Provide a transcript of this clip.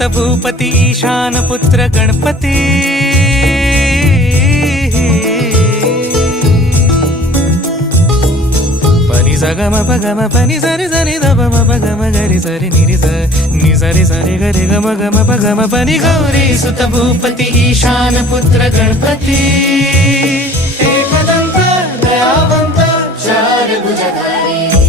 सुत भूपती ईशान पुत्र गणपती पनी सगम पगम पनी सरि सरि दम पगम गरि सरि निरि नि सरि सरि गरि गम गम पगम पनी गौरी सुत भूपती ईशान पुत्र गणपती एकदंत दयावंत चार भुजधारी